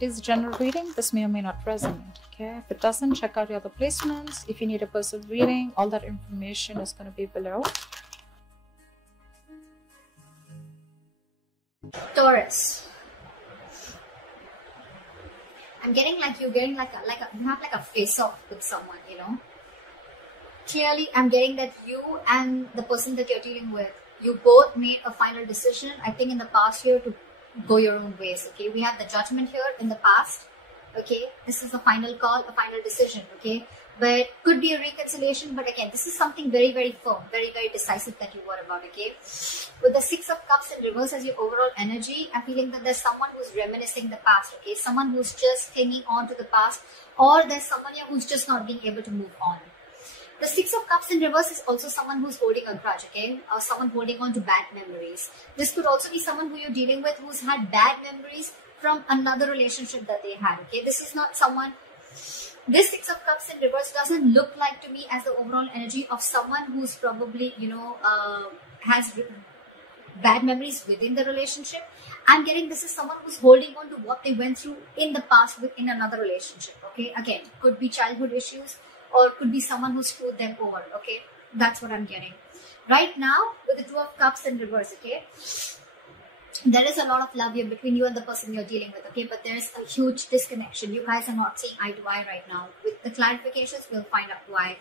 It is a general reading. This may or may not resonate. Okay, if it doesn't, check out your other placements. If you need a personal reading, all that information is going to be below. Taurus, I'm getting like you're getting you have like a face-off with someone, you know. Clearly, I'm getting that you and the person that you're dealing with, you both made a final decision, I think, in the past year to go your own ways. Okay, we have the Judgment here in the past. Okay, this is the final call, a final decision. Okay, but could be a reconciliation, but again, this is something very, very firm, very, very decisive that you were about. Okay, with the Six of Cups in reverse as your overall energy, I'm feeling that there's someone who's reminiscing the past. Okay, someone who's just clinging on to the past, or there's someone here who's just not being able to move on. The Six of Cups in reverse is also someone who's holding a grudge, okay? Or someone holding on to bad memories. This could also be someone who you're dealing with who's had bad memories from another relationship that they had, okay? This is not someone... This Six of Cups in reverse doesn't look like to me as the overall energy of someone who's probably, you know, has bad memories within the relationship. I'm getting this is someone who's holding on to what they went through in the past within another relationship, okay? Again, could be childhood issues, or could be someone who screwed them over, okay? That's what I'm getting. Right now, with the Two of Cups in reverse, okay? There is a lot of love here between you and the person you're dealing with, okay? But there's a huge disconnection. You guys are not seeing eye to eye right now. With the clarifications, we'll find out why.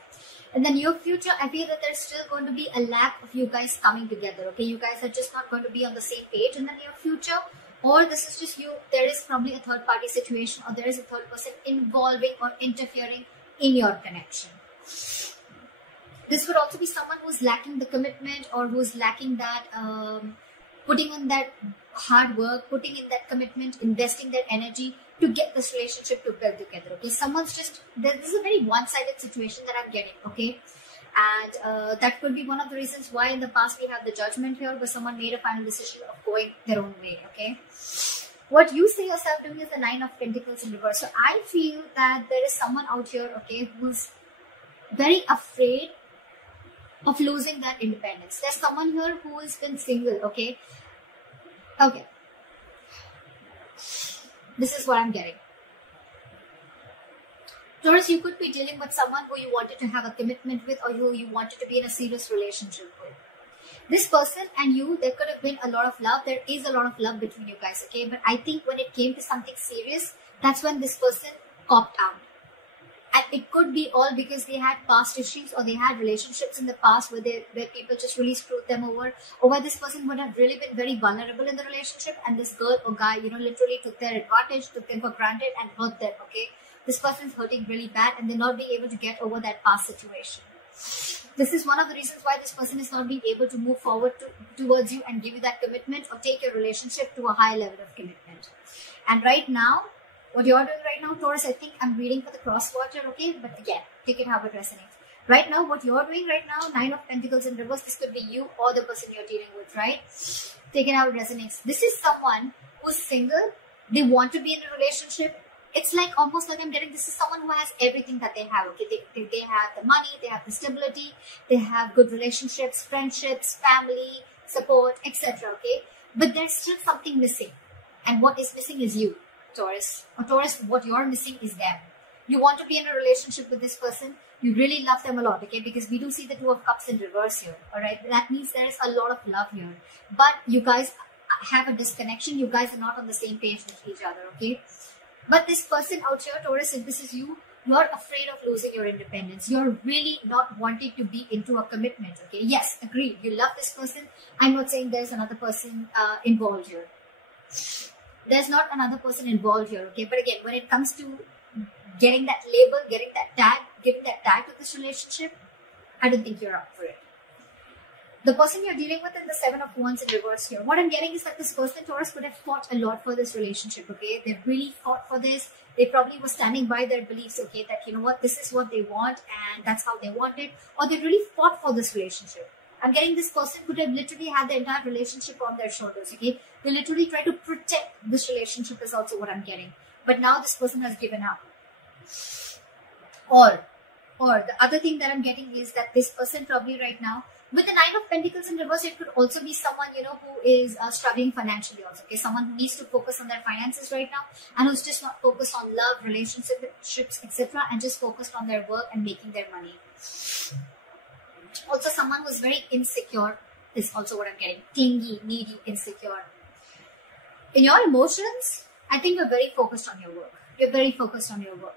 In the near future, I feel that there's still going to be a lack of you guys coming together, okay? You guys are just not going to be on the same page in the near future. Or this is just you, there is probably a third party situation, or there is a third person involving or interfering in your connection. This could also be someone who's lacking the commitment, or who's lacking that putting in that hard work, putting in that commitment, investing their energy to get this relationship to build together. Okay, someone's just, this is a very one-sided situation that I'm getting. Okay, and that could be one of the reasons why in the past we have the Judgment here, where someone made a final decision of going their own way. Okay, what you see yourself doing is the Nine of Pentacles in reverse. So I feel that there is someone out here, okay, who's very afraid of losing that independence. There's someone here who has been single, okay? Okay. This is what I'm getting. Taurus, you could be dealing with someone who you wanted to have a commitment with, or who you wanted to be in a serious relationship with. This person and you, there could have been a lot of love. There is a lot of love between you guys, okay? But I think when it came to something serious, that's when this person copped out. And it could be all because they had past issues, or they had relationships in the past where people just really screwed them over, or where this person would have really been very vulnerable in the relationship, and this girl or guy, you know, literally took their advantage, took them for granted and hurt them, okay? This person's hurting really bad, and they're not being able to get over that past situation. This is one of the reasons why this person is not being able to move forward towards you and give you that commitment, or take your relationship to a higher level of commitment. And right now, what you're doing right now, Taurus, I think I'm reading for the cross watcher, okay? But again, take it how it resonates. Right now, what you're doing right now, Nine of Pentacles in reverse, this could be you or the person you're dealing with, right? Take it how it resonates. This is someone who's single. They want to be in a relationship. It's like almost like I'm getting, this is someone who has everything that they have, okay? They have the money, they have the stability, they have good relationships, friendships, family, support, etc., okay? But there's still something missing. And what is missing is you, Taurus. Or Taurus, what you're missing is them. You want to be in a relationship with this person. You really love them a lot, okay? Because we do see the Two of Cups in reverse here, all right? That means there is a lot of love here. But you guys have a disconnection. You guys are not on the same page with each other, okay? But this person out here, Taurus, if this is you, you're afraid of losing your independence. You're really not wanting to be into a commitment, okay? Yes, agreed. You love this person. I'm not saying there's another person involved here. There's not another person involved here, okay? But again, when it comes to getting that label, getting that tag, giving that tag to this relationship, I don't think you're up for it. The person you're dealing with in the Seven of Wands in reverse here, what I'm getting is that this person, Taurus, could have fought a lot for this relationship, okay? They really fought for this. They probably were standing by their beliefs, okay? That, you know what, this is what they want and that's how they want it. Or they really fought for this relationship. I'm getting this person could have literally had the entire relationship on their shoulders, okay? They literally try to protect this relationship is also what I'm getting. But now this person has given up. Or the other thing that I'm getting is that this person probably right now With the Nine of Pentacles in reverse, it could also be someone, you know, who is struggling financially also. Okay, someone who needs to focus on their finances right now and who's just not focused on love, relationships, etc. and just focused on their work and making their money. Also, someone who's very insecure is also what I'm getting. Clingy, needy, insecure. In your emotions, I think you're very focused on your work. You're very focused on your work,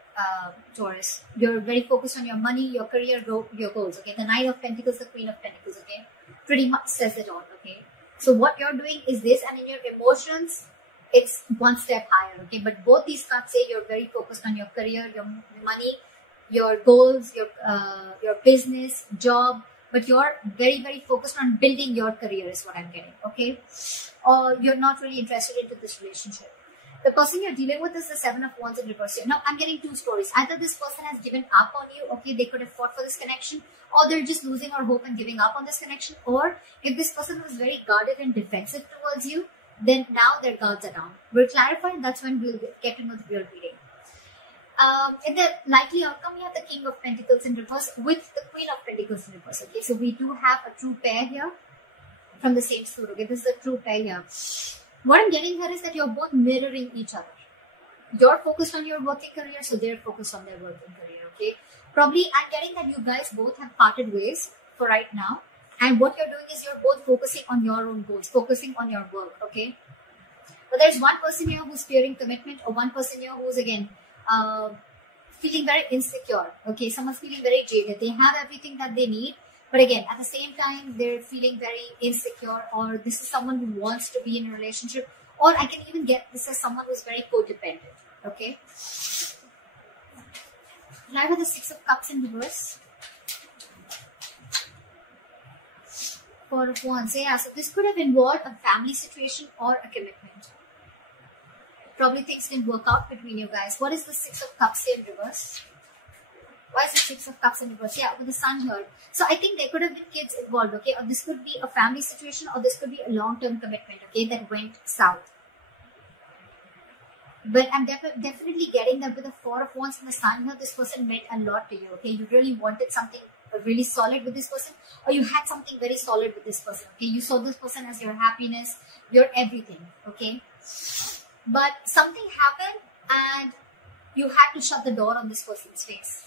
Taurus. You're very focused on your money, your career, your goals, okay? The Nine of Pentacles, the Queen of Pentacles, okay? Pretty much says it all, okay? So what you're doing is this, and in your emotions, it's one step higher, okay? But both these cards say you're very focused on your career, your money, your goals, your business, job, but you're very, very focused on building your career is what I'm getting, okay? Or you're not really interested into this relationship. The person you're dealing with is the Seven of Wands in reverse here. Now, I'm getting two stories. Either this person has given up on you, okay, they could have fought for this connection, or they're just losing all hope and giving up on this connection. Or if this person was very guarded and defensive towards you, then now their guards are down. We'll clarify, and that's when we'll get to know the real reading. In the likely outcome, we have the King of Pentacles in reverse with the Queen of Pentacles in reverse. Okay, so we do have a true pair here from the same suit. Okay, this is a true pair here. What I'm getting here is that you're both mirroring each other. You're focused on your working career, so they're focused on their working career, okay? Probably, I'm getting that you guys both have parted ways for right now. And what you're doing is you're both focusing on your own goals, focusing on your work, okay? But there's one person here who's fearing commitment, or one person here who's, again, feeling very insecure, okay? Someone's feeling very jaded. They have everything that they need. But again, at the same time, they're feeling very insecure, or this is someone who wants to be in a relationship, or I can even get this as someone who's very codependent, okay? Now I have the Six of Cups in reverse. Four of Wands. Yeah, so this could have involved a family situation or a commitment. Probably things didn't work out between you guys. What is the Six of Cups in reverse? Why is the Six of Cups in reverse? Yeah, with the Sun here. So I think there could have been kids involved, okay? Or this could be a family situation, or this could be a long-term commitment, okay, that went south. But I'm definitely getting that with the Four of Wands and the Sun here, this person meant a lot to you, okay? You really wanted something really solid with this person, or you had something very solid with this person, okay? You saw this person as your happiness, your everything, okay? But something happened and you had to shut the door on this person's face.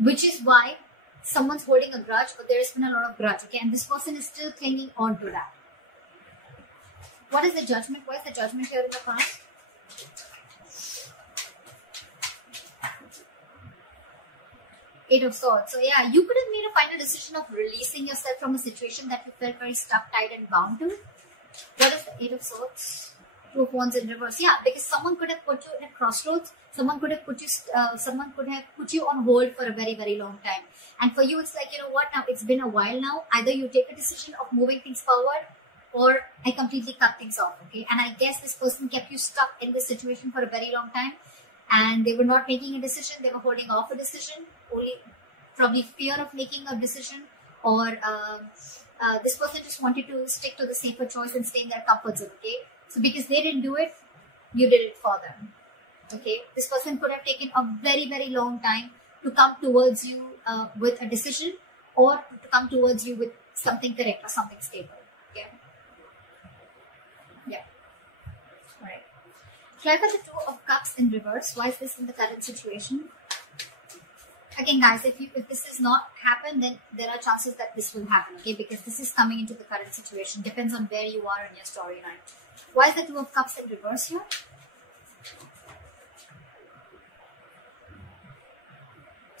Which is why someone's holding a grudge, or there's been a lot of grudge, okay? And this person is still clinging on to that. What is the Judgment? What is the Judgment here in the card? Eight of Swords. So yeah, you could have made a final decision of releasing yourself from a situation that you felt very stuck, tied and bound to. What is the Eight of Swords? Two of Wands in reverse. Yeah, because someone could have put you in a crossroads. Someone could have put you on hold for a very, very long time. And for you, it's like, you know what, now it's been a while now. Either you take a decision of moving things forward, or I completely cut things off, okay? And I guess this person kept you stuck in this situation for a very long time. And they were not making a decision. They were holding off a decision. Only probably fear of making a decision. Or this person just wanted to stick to the safer choice and stay in their comfort zone, okay? So because they didn't do it, you did it for them. Okay, this person could have taken a very, very long time to come towards you with a decision, or to come towards you with something correct or something stable. Okay. Yeah. All right. Clarify the Two of Cups in reverse. Why is this in the current situation? Again, guys, if this has not happened, then there are chances that this will happen. Okay, because this is coming into the current situation. Depends on where you are in your storyline. Why is the Two of Cups in reverse here?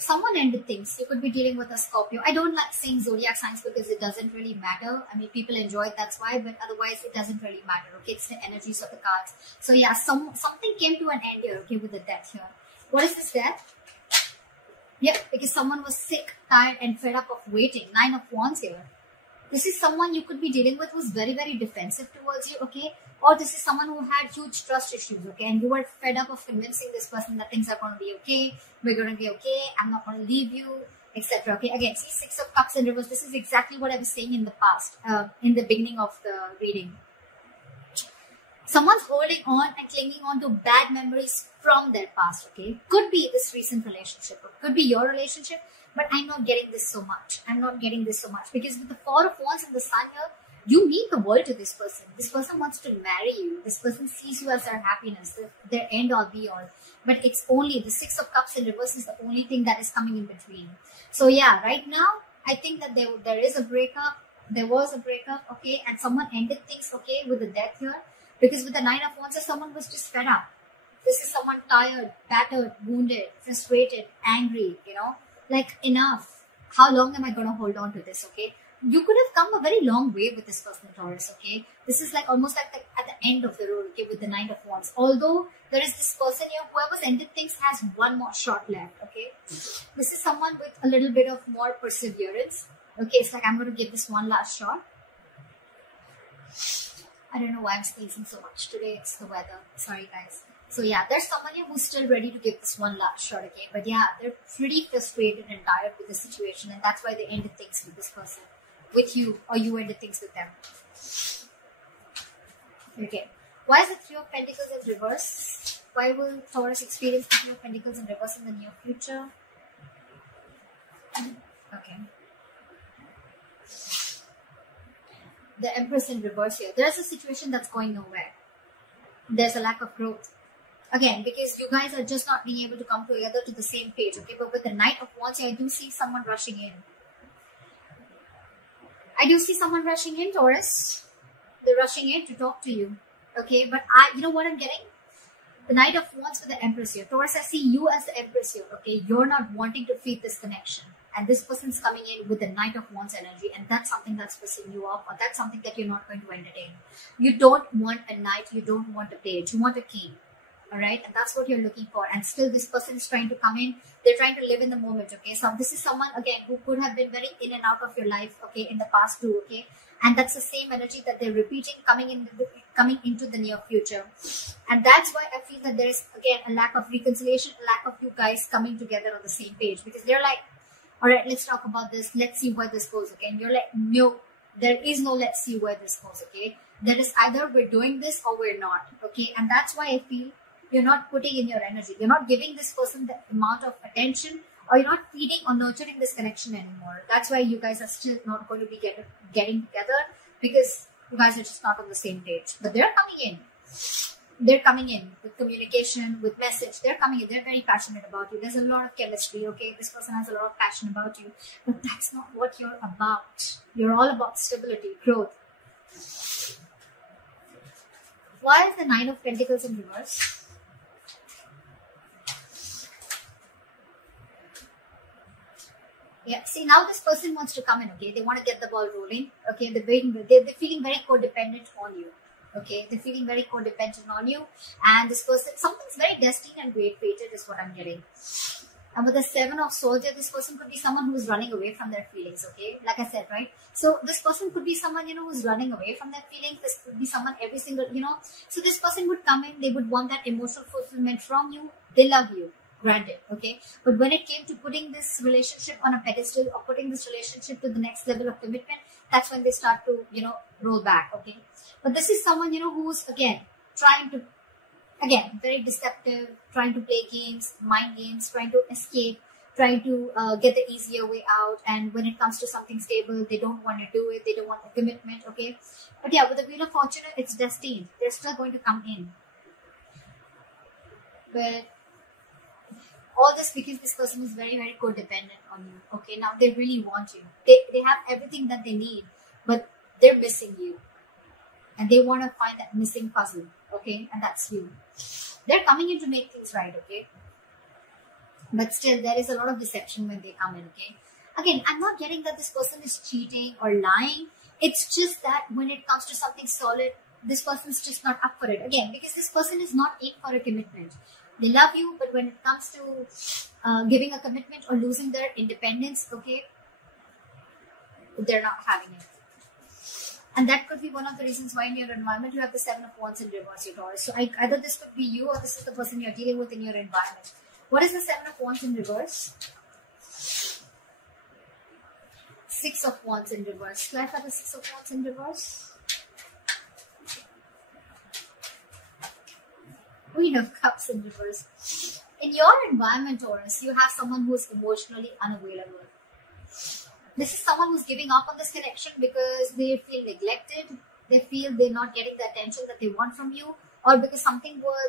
Someone ended things. You could be dealing with a Scorpio. I don't like saying zodiac signs because it doesn't really matter. I mean, people enjoy it, that's why, but otherwise it doesn't really matter. Okay, it's the energies of the cards. So yeah, something came to an end here, okay, with the Death here. What is this Death? Yep, because someone was sick, tired and fed up of waiting. Nine of Wands here. This is someone you could be dealing with who's very, very defensive towards you, okay? Or this is someone who had huge trust issues, okay? And you were fed up of convincing this person that things are going to be okay, we're going to be okay, I'm not going to leave you, etc. Okay, again, see Six of Cups in reverse. This is exactly what I was saying in the past, in the beginning of the reading. Someone's holding on and clinging on to bad memories from their past, okay? Could be this recent relationship, or could be your relationship, but I'm not getting this so much. I'm not getting this so much because with the Four of Wands and the Sun here, you mean the world to this person. This person wants to marry you. This person sees you as their happiness, their end all be all. But it's only the Six of Cups in reverse is the only thing that is coming in between. So yeah, right now, I think that there is a breakup. There was a breakup, okay? And someone ended things, okay, with the death here. Because with the Nine of Wands, someone was just fed up. This is someone tired, battered, wounded, frustrated, angry, you know. Like, enough. How long am I going to hold on to this, okay? You could have come a very long way with this person, Taurus, okay? This is like almost like at the end of the road, okay, with the Nine of Wands. Although there is this person here, whoever's ended things has one more shot left, okay? This is someone with a little bit of more perseverance. Okay, it's like I'm going to give this one last shot. I don't know why I'm sneezing so much today. It's the weather. Sorry, guys. So yeah, there's someone here who's still ready to give this one last shot, okay? But yeah, they're pretty frustrated and tired with the situation, and that's why they ended things with this person. With you, or you ended things with them. Okay. Why is the Three of Pentacles in reverse? Why will Taurus experience the Three of Pentacles in reverse in the near future? Okay. The Empress in reverse here. There's a situation that's going nowhere. There's a lack of growth. Again, because you guys are just not being able to come together to the same page, okay? But with the Knight of Wands here, I do see someone rushing in. I do see someone rushing in, Taurus. They're rushing in to talk to you, okay? But you know what I'm getting? The Knight of Wands with the Empress here. Taurus, I see you as the Empress here, okay? You're not wanting to feed this connection. And this person's coming in with the Knight of Wands energy, and that's something that's pissing you off, or that's something that you're not going to entertain. You don't want a knight, you don't want a page, you want a king, all right? And that's what you're looking for. And still this person is trying to come in. They're trying to live in the moment, okay? So this is someone, again, who could have been very in and out of your life, okay, in the past too, okay? And that's the same energy that they're repeating coming into the near future. And that's why I feel that there is, again, a lack of reconciliation, a lack of you guys coming together on the same page. Because they're like, all right, let's talk about this. Let's see where this goes, okay? And you're like, no, there is no let's see where this goes, okay? There is either we're doing this or we're not, okay? And that's why I feel you're not putting in your energy. You're not giving this person the amount of attention, or you're not feeding or nurturing this connection anymore. That's why you guys are still not going to be getting together, because you guys are just not on the same page. But they're coming in. They're coming in with communication, with message. They're coming in. They're very passionate about you. There's a lot of chemistry, okay? This person has a lot of passion about you. But that's not what you're about. You're all about stability, growth. Why is the Nine of Pentacles in reverse? Yeah, see, now this person wants to come in, okay? They want to get the ball rolling, okay? They're feeling very codependent on you. Okay, they're feeling very codependent on you, and this person, something's very destined and great fated is what I'm getting. And with the Seven of Swords, this person could be someone who is running away from their feelings, okay? Like I said, right? So this person could be someone, you know, who's running away from their feelings. This could be someone every single, you know. So this person would come in, they would want that emotional fulfillment from you. They love you, granted, okay? But when it came to putting this relationship on a pedestal, or putting this relationship to the next level of commitment, that's when they start to, you know, roll back, okay? But this is someone, you know, who's, again, trying to, again, very deceptive, trying to play games, mind games, trying to escape, trying to get the easier way out. And when it comes to something stable, they don't want to do it. They don't want the commitment, okay? But yeah, with the Wheel of Fortune, it's destined. They're still going to come in. But all this because this person is very, very codependent on you, okay? Now, they really want you. They have everything that they need, but they're missing you. And they want to find that missing puzzle, okay? And that's you. They're coming in to make things right, okay? But still, there is a lot of deception when they come in, okay? Again, I'm not getting that this person is cheating or lying. It's just that when it comes to something solid, this person's just not up for it. Again, because this person is not in for a commitment. They love you, but when it comes to giving a commitment or losing their independence, okay, they're not having it. And that could be one of the reasons why in your environment you have the Seven of Wands in reverse, your Taurus. So either this could be you, or this is the person you're dealing with in your environment. What is the Seven of Wands in reverse? Six of Wands in reverse. Clarify the Six of Wands in reverse. Queen of Cups in reverse. In your environment, Taurus, you have someone who is emotionally unavailable. This is someone who's giving up on this connection because they feel neglected. They feel they're not getting the attention that they want from you, or because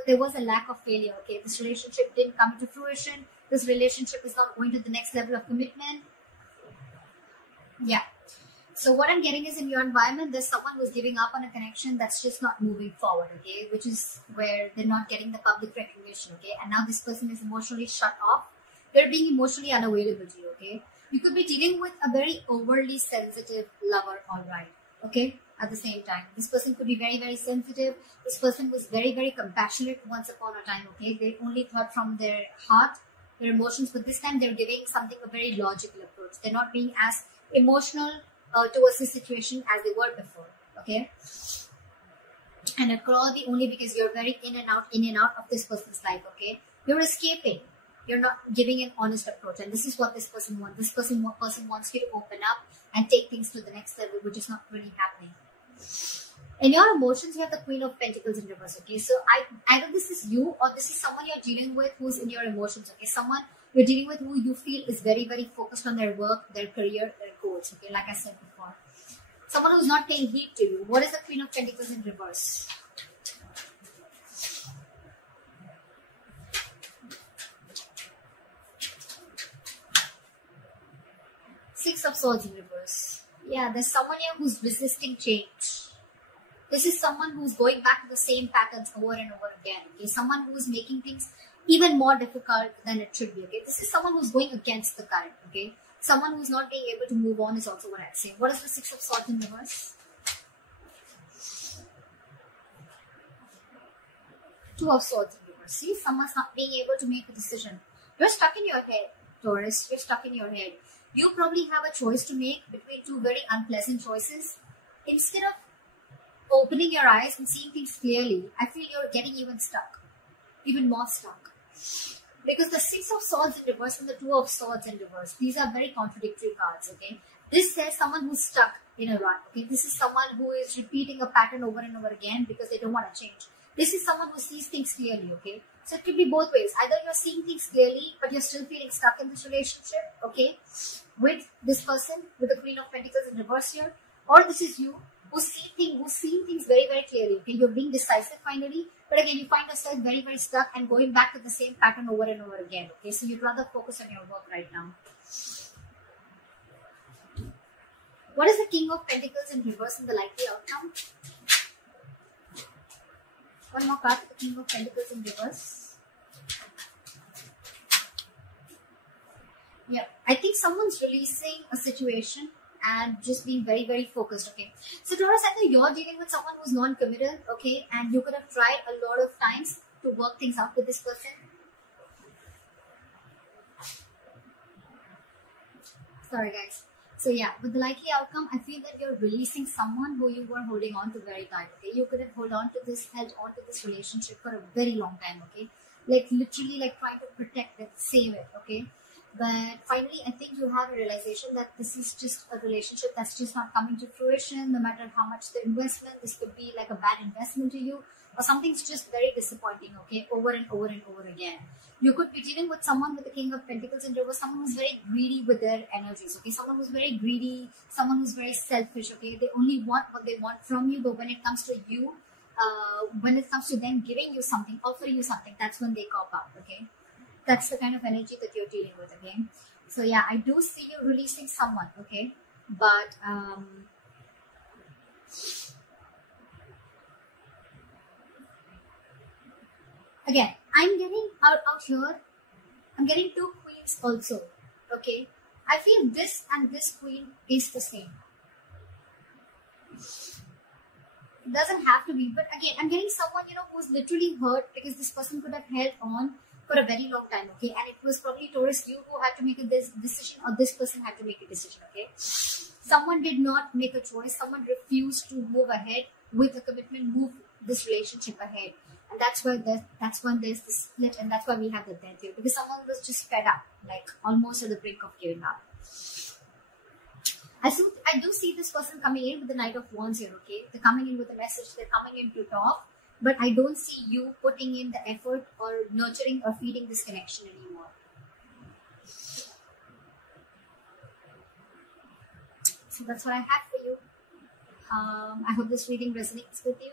there was a lack of failure. Okay, this relationship didn't come to fruition. This relationship is not going to the next level of commitment. Yeah. So what I'm getting is, in your environment, there's someone who's giving up on a connection that's just not moving forward, okay? Which is where they're not getting the public recognition, okay? And now this person is emotionally shut off. They're being emotionally unavailable to you, okay? You could be dealing with a very overly sensitive lover, all right, okay? At the same time, this person could be very, very sensitive. This person was very, very compassionate once upon a time, okay? They only thought from their heart, their emotions, but this time they're giving something a very logical approach. They're not being as emotional towards this situation as they were before, okay? And it could all be only because you're very in and out of this person's life, okay? You're escaping. You're not giving an honest approach, and this is what this person wants. This person wants you to open up and take things to the next level, which is not really happening. In your emotions, you have the Queen of Pentacles in reverse, okay? So either this is you, or this is someone you're dealing with who's in your emotions, okay? Someone you're dealing with who you feel is very, very focused on their work, their career, their goals, okay? Like I said before. Someone who's not paying heed to you. What is the Queen of Pentacles in reverse? Six of Swords in reverse. Yeah, there's someone here who's resisting change. This is someone who's going back to the same patterns over and over again, okay? Someone who's making things even more difficult than it should be, okay? This is someone who's going against the current, okay? Someone who's not being able to move on is also what I'd say. What is the Six of Swords in reverse? Two of Swords in reverse. See, someone's not being able to make a decision. You're stuck in your head, Taurus. You're stuck in your head. You probably have a choice to make between two very unpleasant choices. Instead of opening your eyes and seeing things clearly, I feel you're getting even stuck. Even more stuck. Because the Six of Swords in reverse and the Two of Swords in reverse, these are very contradictory cards, okay? This says someone who's stuck in a rut, okay? This is someone who is repeating a pattern over and over again because they don't want to change. This is someone who sees things clearly, okay? So it could be both ways. Either you're seeing things clearly, but you're still feeling stuck in this relationship, okay? With this person, with the Queen of Pentacles in reverse here. Or this is you, who's seeing things very, very clearly, okay? You're being decisive finally, but again, you find yourself very, very stuck and going back to the same pattern over and over again, okay? So you'd rather focus on your work right now. What is the King of Pentacles in reverse and the likely outcome? One more card, the King of Pentacles in reverse. Yeah, I think someone's releasing a situation and just being very, very focused, okay? So Taurus, I know you're dealing with someone who's non-committal, okay? And you could have tried a lot of times to work things out with this person. Sorry guys. So yeah, with the likely outcome, I feel that you're releasing someone who you were holding on to very tight, okay? You could have held on to this relationship for a very long time, okay? Like literally like trying to protect it, save it, okay? But finally, I think you have a realization that this is just a relationship that's just not coming to fruition, no matter how much the investment. This could be like a bad investment to you, or something's just very disappointing, okay, over and over and over again. You could be dealing with someone with the King of Pentacles in reverse, someone who's very greedy with their energies, okay, someone who's very greedy, someone who's very selfish, okay, they only want what they want from you, but when it comes to you, when it comes to them giving you something, offering you something, that's when they cop out, okay. That's the kind of energy that you're dealing with, okay? So yeah, I do see you releasing someone, okay? But again, I'm getting out here, I'm getting two queens also, okay? I feel this and this queen is the same. It doesn't have to be, but again, I'm getting someone, you know, who's literally hurt because this person could have held on for a very long time, okay? And it was probably Taurus, you who had to make a decision, or this person had to make a decision, okay? Someone did not make a choice. Someone refused to move ahead with a commitment, move this relationship ahead. And that's why when there's the split, and that's why we have the death here. Because someone was just fed up, like almost at the brink of giving up. I do see this person coming in with the Knight of Wands here, okay? They're coming in with a message. They're coming in to talk. but I don't see you putting in the effort or nurturing or feeding this connection anymore. So that's what I have for you. I hope this reading resonates with you.